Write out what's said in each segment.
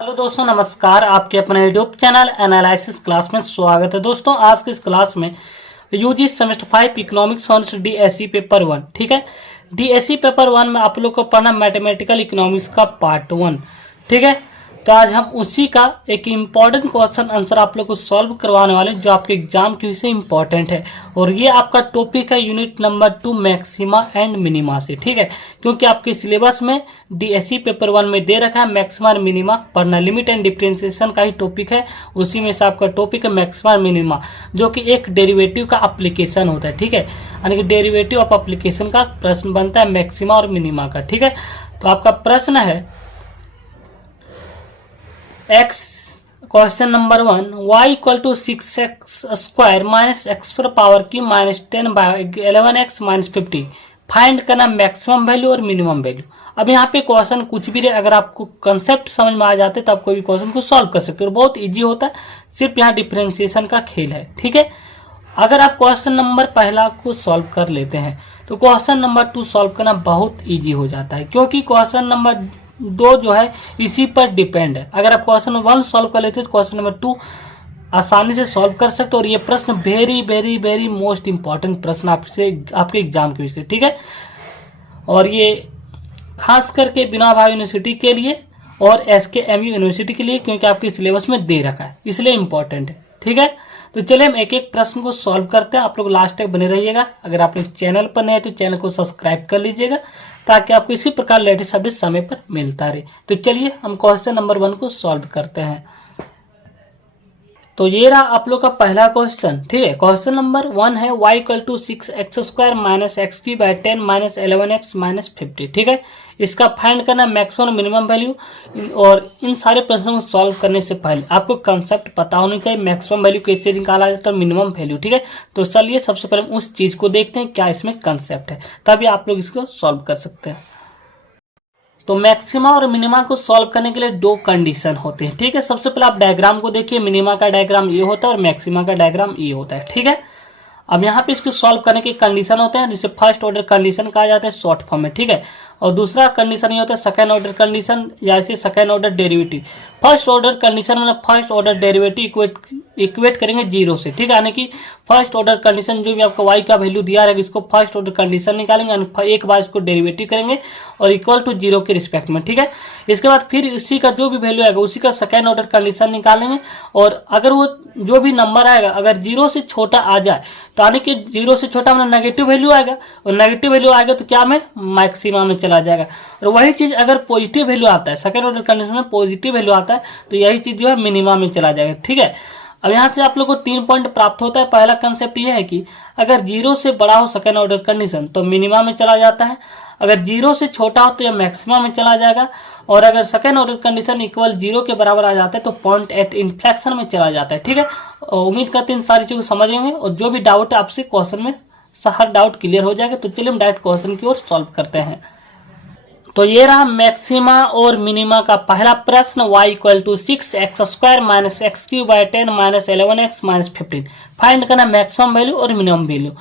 Hello दोस्तों, नमस्कार। आपके अपने यूट्यूब चैनल एनालिसिस क्लास में स्वागत है। दोस्तों, आज की इस क्लास में UG semester 5 economics honours DSC paper 1, ठीक है। डीएससी पेपर 1 में आप लोग को पढ़ना मैथमेटिकल इकोनॉमिक्स का पार्ट 1, ठीक है। तो आज हम उसी का एक इम्पॉर्टेंट क्वेश्चन आंसर आप लोग को सॉल्व करवाने वाले हैं, जो आपके एग्जाम के से इम्पॉर्टेंट है। और ये आपका टॉपिक है unit number 2 maxima and minima से, ठीक है। क्योंकि आपके सिलेबस में डीएससी पेपर 1 में दे रखा है मैक्सिमा और मिनिमा पढ़ना, लिमिट एंड डिफरेंशिएशन का ही टॉपिक है। उसी में से आपका टॉपिक है मैक्सिमा और मिनिमा, जो कि एक डेरिवेटिव का एप्लीकेशन होता है, ठीक है। यानी कि डेरिवेटिव ऑफ एप्लीकेशन का प्रश्न बनता है मैक्सिमा और मिनिमा का, ठीक है। तो आपका प्रश्न है x, question number 1, y equal to 6x square minus x पर power q minus 10 by 11x minus 50, find करना मैक्सिमम वैल्यू और मिनिमम वैल्यू। अब यहाँ पे क्वेश्चन कुछ भी रहे, अगर आपको कंसेप्ट समझ में आ जाते तो आप कोई भी क्वेश्चन को सॉल्व कर सकते हो, बहुत इजी होता है। सिर्फ यहाँ डिफरेंशिएशन का खेल है, ठीक है। अगर आप क्वेश्चन नंबर पहला को सॉल्व कर लेते हैं तो क्वेश्चन नंबर 2 सॉल्व करना बहुत इजी हो जाता है, क्योंकि क्वेश्चन नंबर 2 जो है इसी पर डिपेंड है। अगर आप क्वेश्चन नंबर 1 सॉल्व कर लेते हो तो क्वेश्चन नंबर 2 आसानी से सॉल्व कर सकते हो। और ये प्रश्न very very very most important प्रश्न आपसे आपके एग्जाम के विषय, ठीक है। और ये खास करके बिना भाई यूनिवर्सिटी के लिए और एसकेएमयू यूनिवर्सिटी के लिए, क्योंकि आपके सिलेबस में दे रखा है, इसलिए इंपॉर्टेंट है, ठीक है। तो चलिए हम एक एक प्रश्न को सॉल्व करते हैं। आप लोग लास्ट तक बने रहिएगा। अगर आप चैनल पर नए हैं तो चैनल को सब्सक्राइब कर लीजिएगा, ताकि आपको इसी प्रकार लेटेस्ट अपडेट समय पर मिलता रहे। तो चलिए हम क्वेश्चन नंबर 1 को सॉल्व करते हैं। तो ये रहा आप लोग का पहला क्वेश्चन, ठीक है। क्वेश्चन नंबर 1 है y equal to 6x square minus x cube by 10 minus 11x minus 50, ठीक है। इसका फाइंड करना मैक्सिमम मिनिमम वैल्यू। और इन सारे प्रश्नों को सॉल्व करने से पहले आपको कंसेप्ट पता होनी चाहिए, मैक्सिमम वैल्यू कैसे निकाला जाता है, मिनिमम वैल्यू, ठीक है। तो चलिए सबसे पहले उस चीज को देखते हैं क्या इसमें कंसेप्ट है, तभी आप लोग इसको सॉल्व कर सकते हैं। तो मैक्सिमा और मिनिमा को सॉल्व करने के लिए 2 कंडीशन होते हैं, ठीक है। सबसे पहले आप डायग्राम को देखिए, मिनिमा का डायग्राम ये होता है और मैक्सिमा का डायग्राम ये होता है, ठीक है। अब यहाँ पे इसको सॉल्व करने के कंडीशन होते हैं, जिसे फर्स्ट ऑर्डर कंडीशन कहा जाता है शॉर्ट फॉर्म में, ठीक है। और दूसरा कंडीशन ये होता है सेकंड ऑर्डर कंडीशन, या इसे second order derivative. First order condition मतलब फर्स्ट ऑर्डर डेरिवेटिव इक्वेट करेंगे 0 से, ठीक है। यानी कि फर्स्ट ऑर्डर कंडीशन जो भी आपको y का वैल्यू दिया रहेगा, इसको फर्स्ट ऑर्डर कंडीशन निकालेंगे, एक बार इसको डेरिवेटिव करेंगे और इक्वल टू 0 के रिस्पेक्ट में, ठीक है। इसके बाद फिर इसी का जो भी वैल्यू आएगा उसी का सेकंड ऑर्डर कंडीशन निकालेंगे। और अगर वो जो भी नंबर आएगा अगर 0 से छोटा आ जाए, तो यानी कि 0 से छोटा मतलब नेगेटिव वैल्यू आएगा, और नेगेटिव वैल्यू आएगा तो क्या में मैक्सिमा में चला जाएगा। और वही चीज अगर पॉजिटिव वैल्यू आता है, सेकंड ऑर्डर कंडीशन में पॉजिटिव वैल्यू आता है, तो यही चीज जो है मिनिमा में चला जाएगा, ठीक है। अब यहाँ से आप लोग को 3 पॉइंट प्राप्त होता है। पहला कंसेप्ट ये है कि अगर 0 से बड़ा हो सेकंड ऑर्डर कंडीशन तो मिनिमा में चला जाता है, अगर 0 से छोटा हो तो यह मैक्सिमा में चला जाएगा, और अगर सेकंड ऑर्डर कंडीशन इक्वल 0 के बराबर आ जाता है तो पॉइंट एट इन्फ्लेक्शन में चला जाता है, ठीक है। उम्मीद करते हैं इन सारी चीजों को समझेंगे, और जो भी डाउट है आपसे क्वेश्चन में हर डाउट क्लियर हो जाएगा। तो चलिए हम डायरेक्ट क्वेश्चन की ओर सॉल्व करते हैं। तो ये रहा मैक्सिमा और मिनिमा का पहला प्रश्न, y equal to 6x square minus x cube by 10 minus 11x minus 15, find करना मैक्सिमम वैल्यू और मिनिमम वैल्यू।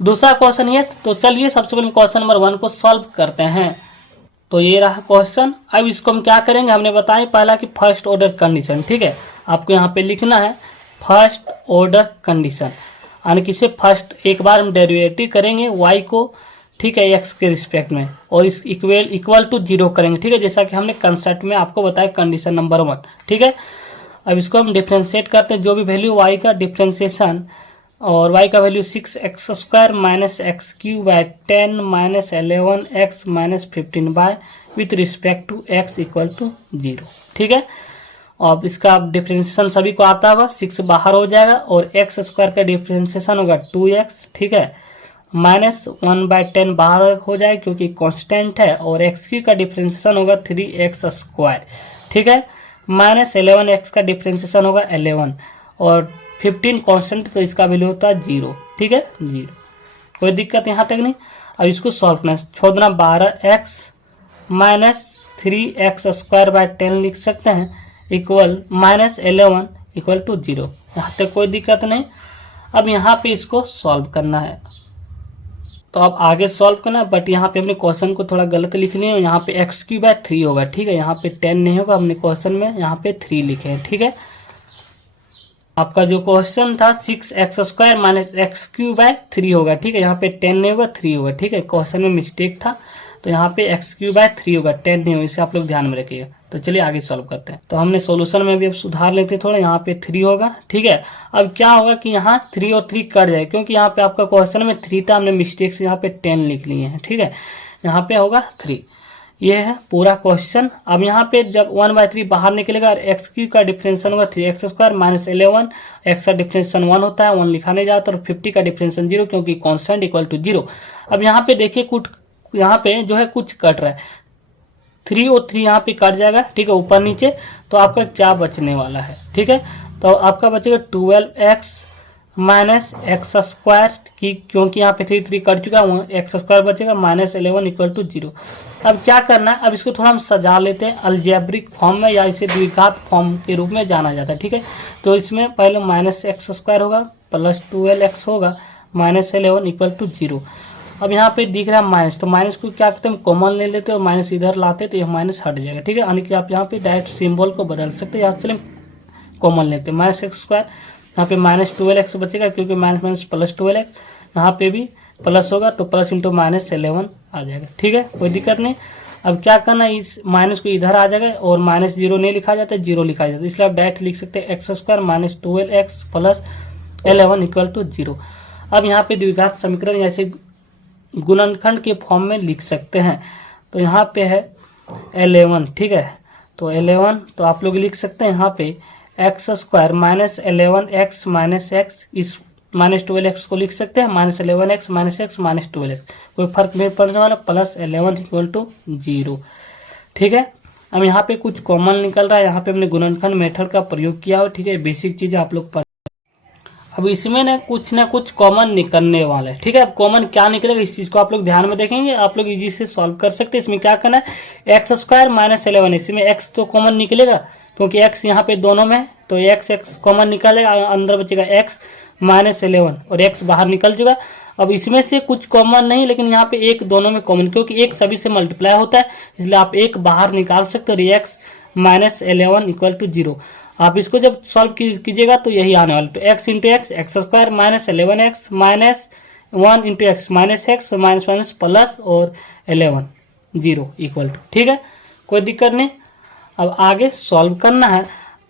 दूसरा क्वेश्चन ये। तो चलिए सबसे पहले क्वेश्चन नंबर 1 को सॉल्व करते हैं। तो ये रहा क्वेश्चन। अब इसको हम क्या करेंगे, हमने बताया पहला कि फर्स्ट ऑर्डर कंडीशन, ठीक है। आपको यहाँ पे लिखना है फर्स्ट ऑर्डर कंडीशन, यानी कि फर्स्ट एक बार हम डेरिवेटिव करेंगे y को, ठीक है, x के रिस्पेक्ट में, और इस इक्वल टू 0 करेंगे, ठीक है, जैसा कि हमने कंसेप्ट में आपको बताया कंडीशन नंबर 1, ठीक है। अब इसको हम डिफ्रेंशिएट करते हैं, जो भी वैल्यू y का डिफ्रेंशिएशन, और y का value 6x square minus x cube by 10 minus 11x minus 15 by with respect to x equal to 0, ठीक है। अब इसका डिफ्रेंशिएशन सभी को आता होगा, 6 बाहर हो जाएगा और x स्क्वायर का डिफ्रेंशिएशन होगा 2x, ठीक है, माइनस 1/10 बाहर हो जाए क्योंकि कांस्टेंट है, और एक्स क्यू का डिफ्रेंशिएशन होगा 3x स्क्वायर, ठीक है, माइनस 11x का डिफ्रेंशिएशन होगा 11, और 15 कांस्टेंट तो इसका वैल्यू होता है 0, ठीक है, 0। कोई दिक्कत यहाँ तक नहीं। अब इसको सॉल्व करना, छोड़ना 12x minus 3x square by 10 लिख सकते हैं, इक्वल माइनस 11 इक्वल टू 0। यहाँ तक कोई दिक्कत नहीं। अब यहाँ पे इसको सॉल्व करना है। तो अब आगे सॉल्व करना, बट यहाँ पे हमने क्वेश्चन को थोड़ा गलत लिखनी है, यहाँ पे x³/3 होगा, ठीक है। यहाँ पे 10 नहीं होगा, हमने क्वेश्चन में यहाँ पे 3 लिखे हैं, ठीक है। आपका जो क्वेश्चन था 6x² - x³/3 होगा, ठीक है। यहाँ पे 10 नहीं होगा, 3 होगा, ठीक है। क्वेश्चन में मिस्टेक था, तो यहाँ पे x³/3 होगा, 10 नहीं होगा, इसे आप लोग ध्यान में रखिएगा। तो चलिए आगे सॉल्व करते हैं। तो हमने सॉल्यूशन में भी अब सुधार लेते हैं थोड़ा, यहाँ पे 3 होगा, ठीक है। अब क्या होगा कि यहाँ 3 और 3 कट जाए, क्योंकि यहाँ पे आपका क्वेश्चन में 3 था, हमने मिस्टेक से यहाँ पे 10 लिख लिए हैं, ठीक है। यहाँ पे होगा 3, ये है पूरा क्वेश्चन। अब यहाँ पे जब 1/3 बाहर निकलेगा और x³ का डिफरेंशियल होगा 3x² - 11, x का डिफरेंशियल 1 होता है, 1 लिखा नहीं जाता, और 50 का डिफरेंशियल 0, क्योंकि कांस्टेंट इक्वल टू 0। अब यहाँ पे देखिए कुछ यहाँ पे जो है कुछ कट रहा है, 3 और 3 यहाँ पे कट जाएगा, ठीक है, ऊपर नीचे। तो आपका क्या बचने वाला है, ठीक है। तो आपका बचेगा 12x - x² की, क्योंकि यहाँ पे 3 कट चुका है, x² बचेगा -11 इक्वल टू 0। अब क्या करना है, अब इसको थोड़ा हम सजा लेते हैं अलजेब्रिक फॉर्म में, या इसे द्विघात फॉर्म के रूप में जाना जाता है, ठीक है। तो इसमें पहले -x² होगा प्लस 12x होगा -11 इक्वल टू 0। अब यहाँ पे दिख रहा है माइनस, तो माइनस को क्या करते हैं, कॉमन ले लेते हैं और माइनस इधर लाते तो ये माइनस हट जाएगा, ठीक है। यानी कि आप यहाँ पे डायरेक्ट सिंबल को बदल सकते हैं। यहाँ चलिए कॉमन लेते हैं, -x², यहाँ पे -12x बचेगा, क्योंकि माइनस प्लस 12x, यहाँ पे भी प्लस होगा, तो प्लस इंटू -11 आ जाएगा, ठीक है, कोई दिक्कत नहीं। अब क्या करना, इस माइनस को इधर आ जाएगा, और -0 नहीं लिखा जाता है, 0 लिखा जाता है, इसलिए आप डायरेक्ट लिख सकते हैं x² - 12x + 11 इक्वल टू 0। अब यहाँ पे द्विघात समीकरण जैसे गुणनखंड के फॉर्म में लिख सकते हैं। तो यहाँ पे है 11, ठीक है। तो 11 तो आप लोग लिख सकते हैं यहाँ पे x² - 11x - x, इस -12x को लिख सकते हैं -11x - x -12x, कोई फर्क नहीं पड़ने वाला, प्लस 11 इक्वल टू 0, ठीक है। अब यहाँ पे कुछ कॉमन निकल रहा है, यहाँ पे हमने गुणनखंड मेथड का प्रयोग किया हो, ठीक है। बेसिक चीज आप लोग पर, अब इसमें ना कुछ कॉमन निकलने वाला है, ठीक है। अब कॉमन क्या निकलेगा इस चीज को आप लोग ध्यान में देखेंगे, आप लोग इजी से सॉल्व कर सकते हैं। इसमें क्या करना है, x² - 11, इसमें x तो कॉमन निकलेगा, क्योंकि x यहाँ पे दोनों में, तो x कॉमन निकलेगा, अंदर बचेगा x -11, और x बाहर निकल चुका। अब इसमें से कुछ कॉमन नहीं, लेकिन यहाँ पे एक दोनों में कॉमन, क्योंकि एक सभी से मल्टीप्लाई होता है, इसलिए आप एक बाहर निकाल सकते हो, x -11 इक्वल टू 0। आप इसको जब सॉल्व कीजिएगा तो यही आने वाला, तो x into x x² - 11x -1 into x -x, minus plus और 11 0 इक्वल टू, ठीक है, कोई दिक्कत नहीं। अब आगे सॉल्व करना है।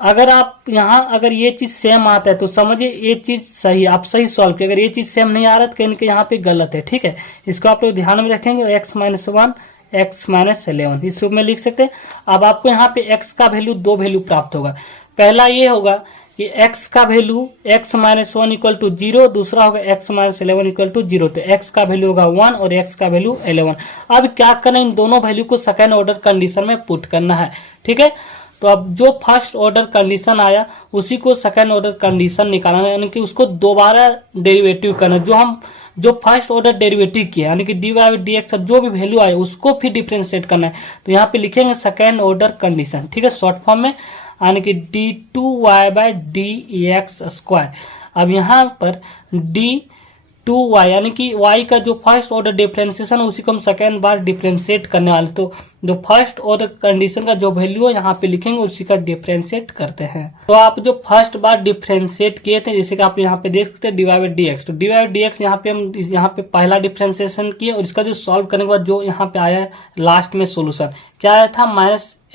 अगर आप यहाँ अगर ये चीज सेम आता है तो समझिए ये चीज सही, आप सही सॉल्व किए। अगर ये चीज सेम नहीं आ रहा तो कहीं के यहाँ पे गलत है, ठीक है। इसको आप लोग ध्यान में रखेंगे, x - 1 x - 11 इस रूप में लिख सकते हैं। अब आपको यहाँ पे x का वैल्यू 2 वैल्यू प्राप्त होगा। पहला ये होगा कि x का वैल्यू x - 1 इक्वल टू 0, दूसरा होगा x - 11 इक्वल टू 0। तो x का वैल्यू होगा 1 और x का वैल्यू 11। अब क्या करना है, इन दोनों वैल्यू को सेकेंड ऑर्डर कंडीशन में पुट करना है, ठीक है। तो अब जो फर्स्ट ऑर्डर कंडीशन आया उसी को सेकेंड ऑर्डर कंडीशन निकालना है, यानी कि उसको दोबारा डेरिवेटिव करना, जो फर्स्ट ऑर्डर डेरिवेटिव किया, यानी कि dy/dx जो भी वैल्यू आए उसको फिर डिफ्रेंशिएट करना है। तो यहाँ पे लिखेंगे सेकेंड ऑर्डर कंडीशन, ठीक है, शॉर्ट फॉर्म में, यानी कि d2y/dx²। अब यहाँ पर d2y यानी कि y का जो फर्स्ट ऑर्डर डिफरेंशिएशन है उसी को हम सेकेंड बार डिफरेंशिएट करने वाले, तो जो फर्स्ट ऑर्डर कंडीशन का जो वैल्यू है यहाँ पे लिखेंगे उसी का डिफरेंशिएट करते हैं। तो आप जो फर्स्ट बार डिफरेंशिएट किए थे, जैसे कि आप यहाँ पे देख सकते हैं dy/dx, तो dy/dx यहाँ पे हम यहाँ पे पहला डिफरेंशिएशन किए, और इसका जो सॉल्व करने के बाद जो यहाँ पे आया है लास्ट में सोल्यूशन क्या आया था,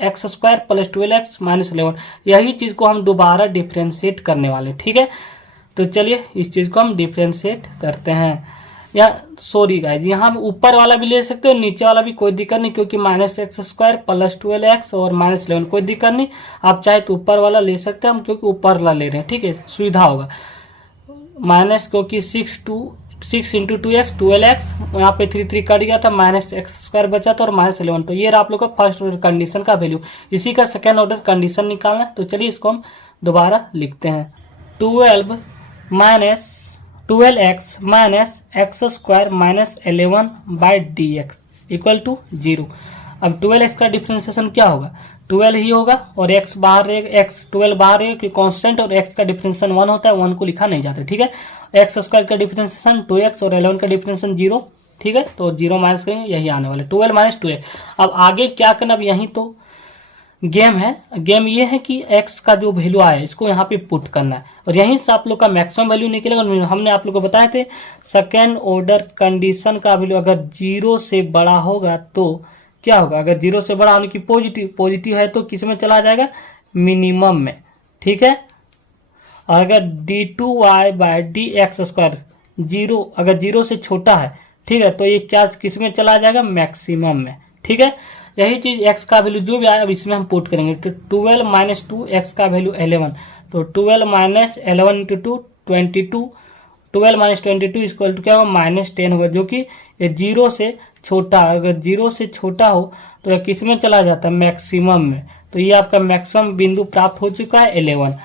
-x² + 12x - 11। यही चीज को हम दोबारा डिफरेंशिएट करने वाले, ठीक है। तो चलिए इस चीज को हम डिफरेंशिएट करते हैं। या सॉरी गाइज, यहाँ हम ऊपर वाला भी ले सकते हो, नीचे वाला भी, कोई दिक्कत नहीं, क्योंकि -x² + 12x और -11 कोई दिक्कत नहीं। आप चाहे तो ऊपर वाला ले सकते हैं, हम क्योंकि ऊपर वाला ले रहे हैं, ठीक है, सुविधा होगा। माइनस क्योंकि 6 इंटू 2x 12x, यहाँ पे 3 कट गया था, -x² बचा था और -11। तो ये रहा आप लोग का फर्स्ट ऑर्डर कंडीशन का वैल्यू, इसी का सेकेंड ऑर्डर कंडीशन निकालना है। तो चलिए इसको हम दोबारा लिखते हैं, 12x - x² - 11/dx equal to 0। अब 12x का डिफरेंशिएशन क्या होगा, 12 ही होगा, और x बाहर रहेगा, x 12 बाहर रहेगा क्योंकि कांस्टेंट, और x का डिफरेंशिएशन 1 होता है, 1 को लिखा नहीं जाता, ठीक है। x² का डिफरेंशिएशन 2x और 11 का डिफरेंशिएशन 0, ठीक है, तो 0 माइनस करेंगे, यही आने वाला 12 माइनस 2x। अब आगे क्या करना, अब यही तो गेम है। गेम ये है कि x का जो वैल्यू आया इसको यहाँ पे पुट करना है और यहीं से आप लोग का मैक्सिमम वैल्यू निकलेगा। हमने आप लोग को बताए थे सेकेंड ऑर्डर कंडीशन का वैल्यू अगर 0 से बड़ा होगा तो क्या होगा, अगर 0 से बड़ा होने की पॉजिटिव है तो किस में चला जाएगा, मिनिमम में, ठीक है। और अगर d2y bye D x square 0 अगर 0 से छोटा है, ठीक है, तो ये क्या किस में चला जाएगा, मैक्सिमम में, ठीक है। यही चीज x का वैल्यू जो भी आया अब इसमें हम पुट करेंगे। तो 12 माइनस 2 x का वैल्यू 11, तो 12 minus 11 into 2 22, 12 minus 22 equal to क्या होगा, -10 होगा, जो कि ये 0 से छोटा, अगर 0 से छोटा हो तो यह किस में चला जाता है, मैक्सिमम में। तो ये आपका मैक्सिमम बिंदु प्राप्त हो चुका है 11,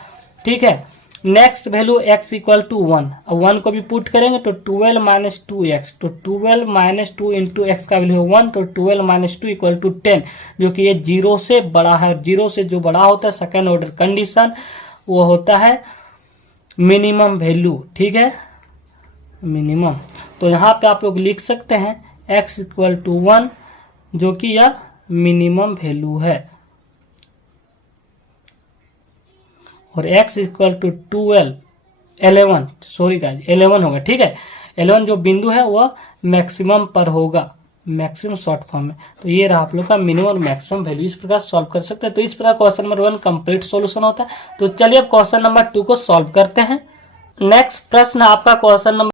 ठीक है। Next value x equal to 1, अब 1 को भी पुट करेंगे तो 12 माइनस 2x, तो 12 माइनस 2 इंटू एक्स का वैल्यू 1, तो 12 माइनस 2 इक्वल टू 10, जो कि ये 0 से बड़ा है। 0 से जो बड़ा होता है सेकेंड ऑर्डर कंडीशन वो होता है मिनिमम वैल्यू, ठीक है, मिनिमम। तो यहाँ पे आप लोग लिख सकते हैं x इक्वल टू 1, जो कि यह मिनिमम वैल्यू है, और x इक्वल टू 11 होगा, ठीक है। 11 जो बिंदु है वह मैक्सिमम पर होगा, मैक्सिमम शॉर्ट फॉर्म में। तो ये रहा आप लोग का मिनिमम और मैक्सिमम वैल्यू, इस प्रकार सॉल्व कर सकते हैं। तो इस प्रकार क्वेश्चन नंबर 1 कंप्लीट सॉल्यूशन होता है। तो चलिए अब क्वेश्चन नंबर 2 को सॉल्व करते हैं। नेक्स्ट प्रश्न आपका क्वेश्चन नंबर